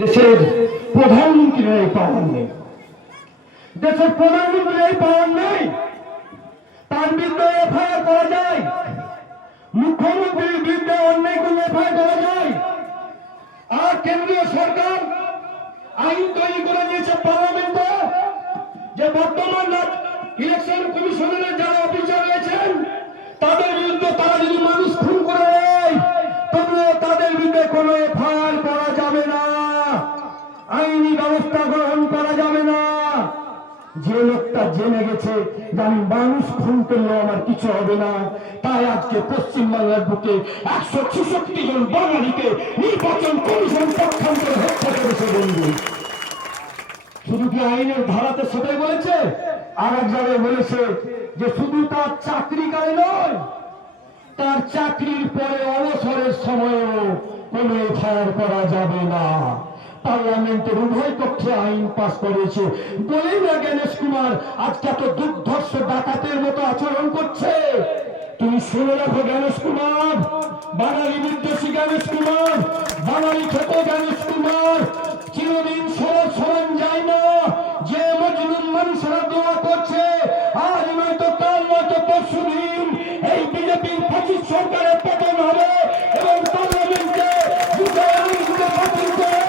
দেশের প্রধানমন্ত্রীর এই পাওয়ার নেই, দেশের প্রধানমন্ত্রীর এই পাওয়ার নেই। তার বিরুদ্ধে এফআইআর করা যায়, মুখ্যমন্ত্রীর বিরুদ্ধে অন্যায় করলে এফআইআর করা যায়। আর কেন্দ্রীয় সরকার আইন তৈরি করে দিয়েছে পার্লামেন্টে যে বর্তমান ইলেকশন কমিশনের যারা অফিসার রয়েছেন তাদের বিরুদ্ধে তারা যদি মানুষ খুন করে দেয় তবুও তাদের বিরুদ্ধে কোনো এফআইআর করা যাবে না, আইনি ব্যবস্থা গ্রহণ করা যাবে না। যে লোকটা জেনে গেছে যে আমি মানুষ খুন করলেও আমার কিছু হবে না, তাই আজকে পশ্চিমবাংলার বুকে 166 জন বাঙালিকে নির্বাচন কমিশন পক্ষান্তরে হত্যা করেছে। বন্ধু, শুধু কি আইনের ধারাতে সেটাই বলেছে? আর এক জায়গায় বলেছে যে শুধু তার চাকরি কালে নয়, তার চাকরির পরে অবসরের সময়ও কোনো এফআইআর করা যাবে না। পার্লামেন্টের উভয় পক্ষে আইন পাস করেছে বলেই না গণেশ কুমার আজকে এত দুর্ধর্ষ ডাকাতের মতো আচরণ করছে। তুমি শুনে রাখো গণেশ কুমার, বাঙালি বিদ্বেষী গণেশ কুমার, বাঙালি ছোট গণেশ কুমার চিরদিন সরল সরণ যায় না। যে মজলুম মানুষেরা দোয়া করছে আজ নয়তো কাল নয়তো পরশু দিন এই বিজেপির ফাঁসির সরকারের পতন হবে এবং পার্লামেন্টে বাতিল করে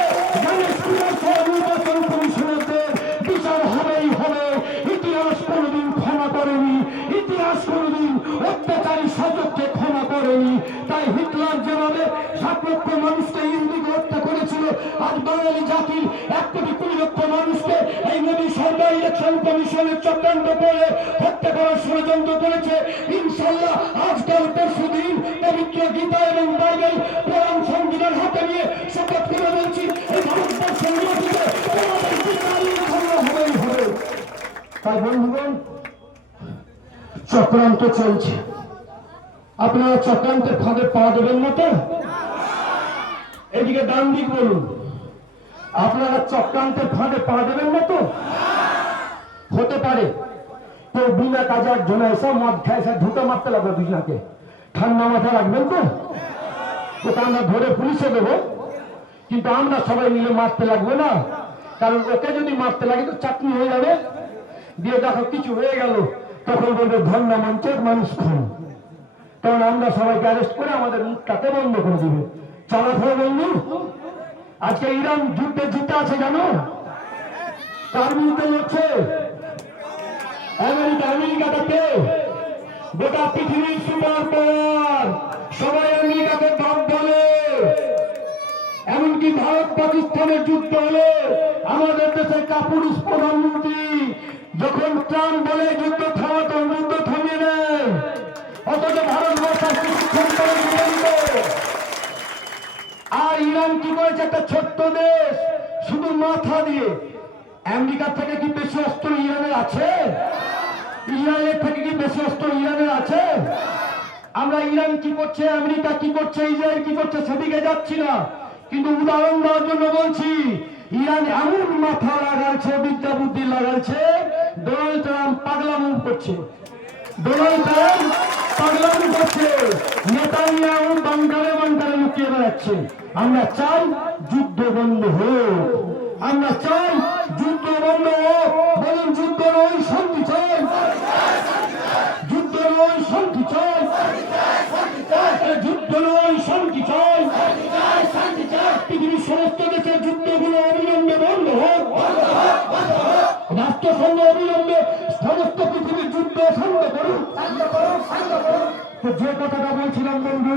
গণেশ কুমার সহ নির্বাচন কমিশনারদের বিচার হবেই হবে। ইতিহাস কোনোদিন ক্ষমা করেনি, ইতিহাস কোনোদিন অত্যাচারী শাসককে ক্ষমা করেনি। তাই হিটলার যেভাবে 7 লক্ষ মানুষকে ইহুদিকে হত্যা করেছিল, আজ বাঙালি জাতির 1,20,00,000 মানুষকে এই মোদী সরকার ইলেকশন কমিশনের চক্রান্ত করে হত্যা করার ষড়যন্ত্র করেছে। ইনশাল্লাহ আজকাল পরশু দিন পবিত্র গীতা এবং বাইবেল কোরআন সংবিধান হাতে নিয়ে শপথ করে বলছি এই ভারতবর্ষের মাটিতে তোমাদের বিচারই হবেই হবে। তাই বন্ধুগণ, চক্রান্ত চলছে, আপনারা চক্রান্তের ফাঁদে পা দেবেন না তো? এদিকে ডান দিক বলুন, আপনারা চক্রান্তের ফাঁদে পা দেবেন না তো? হতে পারে তো বিনা কাজে একজন এসে মদ খায় এসে ঢুকে মারতে লাগবে দুজনাকে, ঠান্ডা মাথা রাখবেন তো? ওটা আমরা ধরে পুলিশে দেবো, কিন্তু আমরা সবাই মিলে মারতে লাগবে না। কারণ ওকে যদি মারতে লাগে তো চাকরি হয়ে যাবে, দিয়ে দেখো কিছু হয়ে গেল তখন বলবে ধর্ণা মঞ্চের মানুষ খুন। কারণ আমরা সবাইকে অ্যারেস্ট করে আমাদের মুখটাকে বন্ধ করে দিবে। চলাফেরা বন্ধু, আজকে ইরান যুদ্ধে জিতে আছে জানো? কার বিরুদ্ধে লড়ছে? আমেরিকাটাকে গোটা পৃথিবীর সুপার পাওয়ার সবাই আমেরিকাকে বাপ বলে। এমনকি ভারত পাকিস্তানের যুদ্ধ হলে আমাদের দেশের কাপুরুষ প্রধানমন্ত্রী যখন ট্রাম্প বলে যুদ্ধ থামাতো যুদ্ধ থামিয়ে নেয়, অথচ ভারতবর্ষ আর ইরান কি করেছে? একটা ছোট্ট দেশ শুধু মাথা দিয়ে। আমেরিকার থেকে কি বেশি অস্ত্র ইরানের আছে? ইসরায়েলের থেকে কি বেশি অস্ত্র ইরানের আছে? আমরা ইরান কি করছে, আমেরিকা কি করছে, ইসরায়েল কি করছে সেদিকে যাচ্ছি না, কিন্তু উদাহরণ দেওয়ার জন্য বলছি ইরান এমন মাথা লাগাচ্ছে, বিদ্যা বুদ্ধি লাগাচ্ছে, ডোনাল্ড ট্রাম্প পাগলামো করছে, ডোনাল্ড ট্রাম্প পাগলামো করছে, নেতানিয়াহু বাংকারে বাংকারে লুকিয়ে বেড়াচ্ছে। আমরা চাই যুদ্ধ বন্ধ হোক, আমরা চাই যুদ্ধ বন্ধ হোক। বলুন যুদ্ধ নয় শান্তি চাই, যুদ্ধ নয় শান্তি চাই, যুদ্ধ নয় শান্তি চাই। পৃথিবীর সমস্ত দেশের যুদ্ধগুলো অবিলম্বে বন্ধ হোক, রাষ্ট্রসংঘ অবিলম্বে সমস্ত পৃথিবীর যুদ্ধ শান্ত করুন। যে কথাটা বলছিলাম বন্ধু,